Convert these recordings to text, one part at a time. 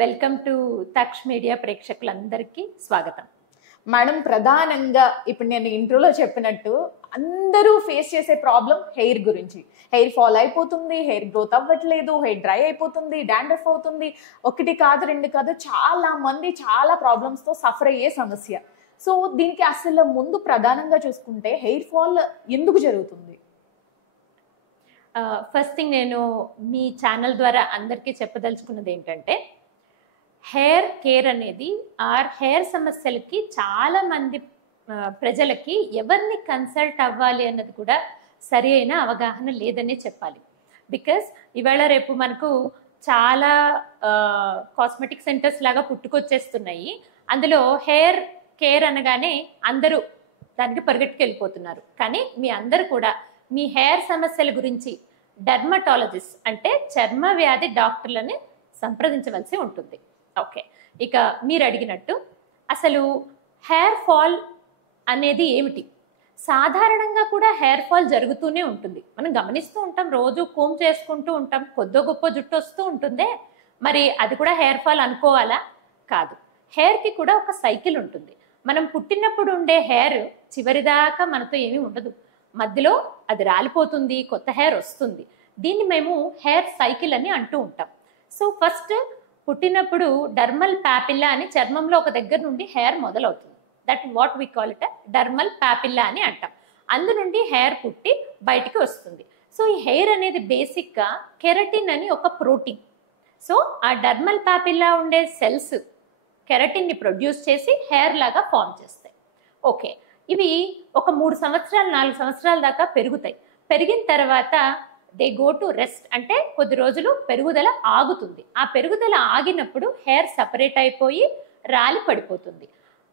Welcome to Taksh media ప్రేక్షకులందరికీ స్వాగతం. Madam, ప్రధానంగా ఇప్పుడు నేను ఇంట్రోలో చెప్పినట్టు అందరూ ఫేస్ చేసే ప్రాబ్లం హెయిర్ గురించి. హెయిర్ ఫాల్ అయిపోతుంది, హెయిర్ గ్రోత్ అవ్వట్లేదు, హెయిర్ డ్రై అయిపోతుంది, డాండ్రఫ్ అవుతుంది. ఒకటి కాదు, రెండు కాదు, చాలా మంది చాలా ప్రాబ్లమ్స్తో సఫర్ అయ్యే సమస్య. సో దీనికి అసలు ముందు ప్రధానంగా చూసుకుంటే హెయిర్ ఫాల్ ఎందుకు జరుగుతుంది? ఫస్ట్ థింగ్ నేను మీ ఛానల్ ద్వారా అందరికీ చెప్పదలుచుకున్నది ఏంటంటే, హెయిర్ కేర్ అనేది హెయిర్ సమస్యలకి చాలా మంది ప్రజలకి ఎవరిని కన్సల్ట్ అవ్వాలి అన్నది కూడా సరి అయిన అవగాహన లేదనే చెప్పాలి. బికాస్ ఇవాళ రేపు మనకు చాలా కాస్మెటిక్ సెంటర్స్ లాగా పుట్టుకొచ్చేస్తున్నాయి. అందులో హెయిర్ కేర్ అనగానే అందరూ దానికి పరిగెట్టుకెళ్ళిపోతున్నారు. కానీ మీ అందరూ కూడా మీ హెయిర్ సమస్యల గురించి డెర్మటాలజిస్ట్ అంటే చర్మ వ్యాధి డాక్టర్లని సంప్రదించవలసి ఉంటుంది. ఓకే, ఇక మీరు అడిగినట్టు అసలు హెయిర్ ఫాల్ అనేది ఏమిటి? సాధారణంగా కూడా హెయిర్ ఫాల్ జరుగుతూనే ఉంటుంది. మనం గమనిస్తూ ఉంటాం, రోజు కోమ్ చేసుకుంటూ ఉంటాం, కొద్దో గొప్ప జుట్టు వస్తూ ఉంటుందే. మరి అది కూడా హెయిర్ ఫాల్ అనుకోవాలా? కాదు. హెయిర్కి కూడా ఒక సైకిల్ ఉంటుంది. మనం పుట్టినప్పుడు ఉండే హెయిర్ చివరిదాకా మనతో ఏమీ ఉండదు. మధ్యలో అది రాలిపోతుంది, కొత్త హెయిర్ వస్తుంది. దీన్ని మేము హెయిర్ సైకిల్ అని అంటూ ఉంటాం. సో ఫస్ట్ పుట్టినప్పుడు డర్మల్ పాపిల్లా అని చర్మంలో ఒక దగ్గర నుండి హెయిర్ మొదలవుతుంది. That what we call it dermal papilla అని అంటాం. అందు నుండి హెయిర్ పుట్టి బయటికి వస్తుంది. సో ఈ హెయిర్ అనేది బేసిక్గా కెరటిన్ అని ఒక ప్రోటీన్. సో ఆ డర్మల్ పాపిల్లా ఉండే సెల్స్ కెరటిన్ని ప్రొడ్యూస్ చేసి హెయిర్ లాగా ఫామ్ చేస్తాయి. ఓకే, ఇవి ఒక 3 సంవత్సరాలు 4 సంవత్సరాల దాకా పెరుగుతాయి. పెరిగిన తర్వాత దే గో టు రెస్ట్, అంటే కొద్ది రోజులు పెరుగుదల ఆగుతుంది. ఆ పెరుగుదల ఆగినప్పుడు హెయిర్ సపరేట్ అయిపోయి రాలి పడిపోతుంది.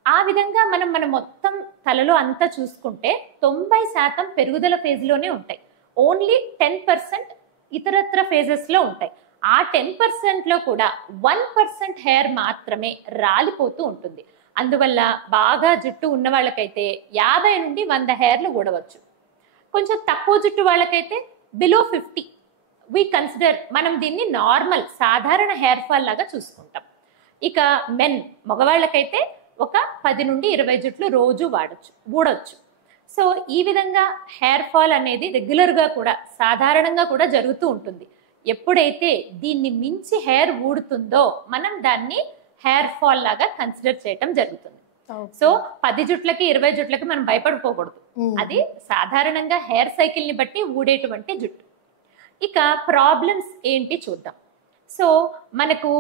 ఆ విధంగా మన మొత్తం తలలో అంతా చూసుకుంటే 90% పెరుగుదల ఫేజ్లోనే ఉంటాయి. ఓన్లీ 10% ఇతరత్ర ఫేజెస్లో ఉంటాయి. ఆ 10%లో కూడా 1% హెయిర్ మాత్రమే రాలిపోతూ ఉంటుంది. అందువల్ల బాగా జుట్టు ఉన్న వాళ్ళకైతే 50 నుండి 100 హెయిర్లు ఊడవచ్చు. కొంచెం తక్కువ జుట్టు వాళ్ళకైతే బిలో 50 వి కన్సిడర్, మనం దీన్ని నార్మల్ సాధారణ హెయిర్ ఫాల్ లాగా చూసుకుంటాం. ఇక మగవాళ్ళకైతే ఒక 10 నుండి 20 జుట్లు రోజు ఊడొచ్చు. సో ఈ విధంగా హెయిర్ ఫాల్ అనేది రెగ్యులర్గా కూడా సాధారణంగా కూడా జరుగుతూ ఉంటుంది. ఎప్పుడైతే దీన్ని మించి హెయిర్ ఊడుతుందో మనం దాన్ని హెయిర్ ఫాల్ లాగా కన్సిడర్ చేయటం జరుగుతుంది. సో 10 జుట్లకి 20 జుట్లకి మనం భయపడిపోకూడదు. అది సాధారణంగా హెయిర్ సైకిల్ ని బట్టి ఊడేటువంటి జుట్టు. ఇక ప్రాబ్లమ్స్ ఏంటి చూద్దాం. సో మనకు